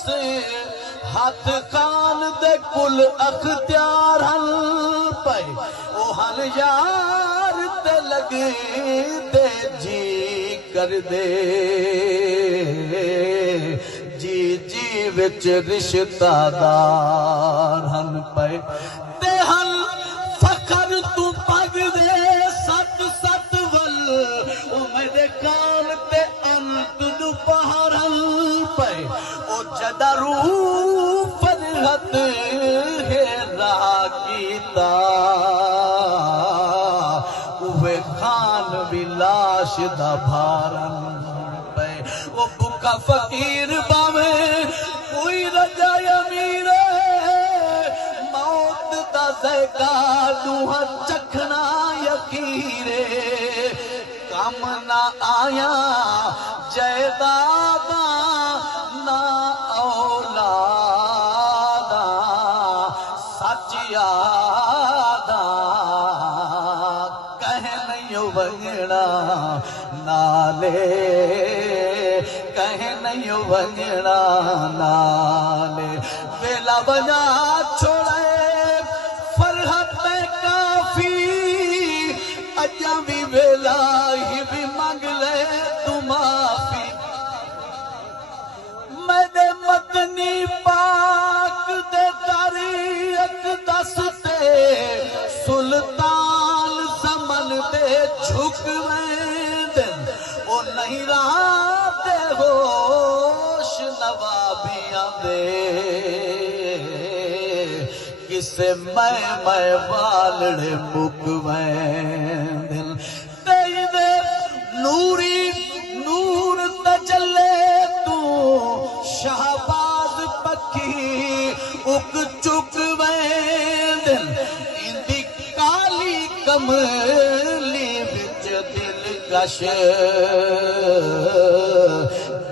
वैसे हाथ खान दे कुल अख्तियार हल पे ओ हल यार ते लगे दे जी कर दे जी जी विच रिश्तादार हन पे ते हल फखर तू पग दे सत सत वल ओ मेरे काल ते अंत दुपहर हल पे ओ जदरू फरहत है रागीता उवे खान विलाश दा भारन पे वो भूखा फकीर बावे कोई रजा अमीर मौत दा ज़ायका दूहा चखना यकीरे कम ना आया जयदादा ना औलादा सच यादा कह नहीं वंगना नाले कह नहीं वंगना नाले वेला बजा छोड़े फरहत काफी अजा भी वेला ही भी मंग ले तू माफी मेरे मदनी पाक दे तारीख दसते सुल्तान समन दे झुकवे ओ नहीं राते होश नवाबियां दे किसे मैं वालड़े मुकवे तेरे नूरी नूर तजले तू शाहबाज पखी उक चुक वेंदन इंदी काली कमली विच दिल कश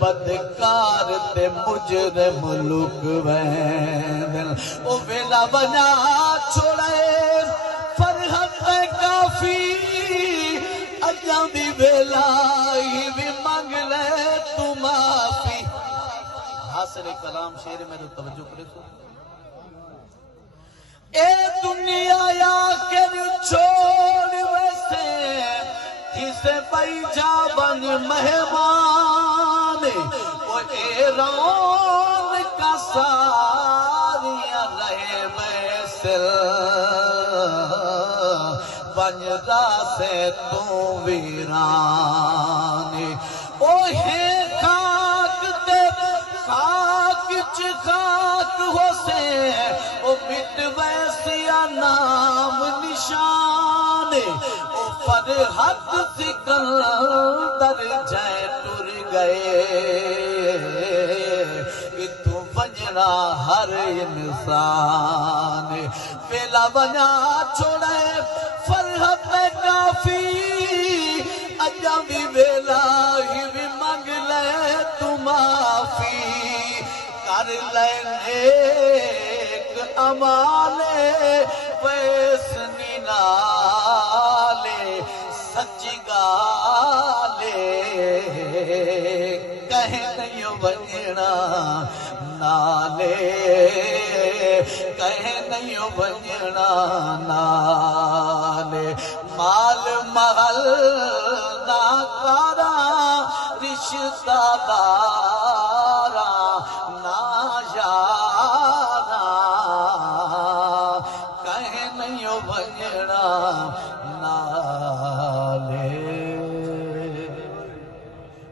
बदकार ते मुजरिम लुक वेंदन ओ वेला बना छोड़े फरहत काफी अजा भी वेला ही भी मंग ले तू माफी हासिल कलाम शेर में तो तवज्जो करे तो ए दुनिया या के छोड़ वैसे इसे बैजा बन मेहमान ओ ए रौन का सारिया रहे मैसल पंजरा से तू वीरान ओ है खाक ते खाक च खाक हो से ओ मिट वैसिया नाम निशान ओ पर हक सिकंदर जय टुर गए तू वंजना हर इंसान वेला वना छोड़े फरहत काफी अजा भी वेला ही भी मंग ले तू माफी कर लेने एक अमाले वैसनी नाले सच्ची गाले कह नहीं वंजना नाले कह नहीं वंजना नाले माल महल ना कारा रिश्तादारा ना यारा कह नहीं वंजना नाले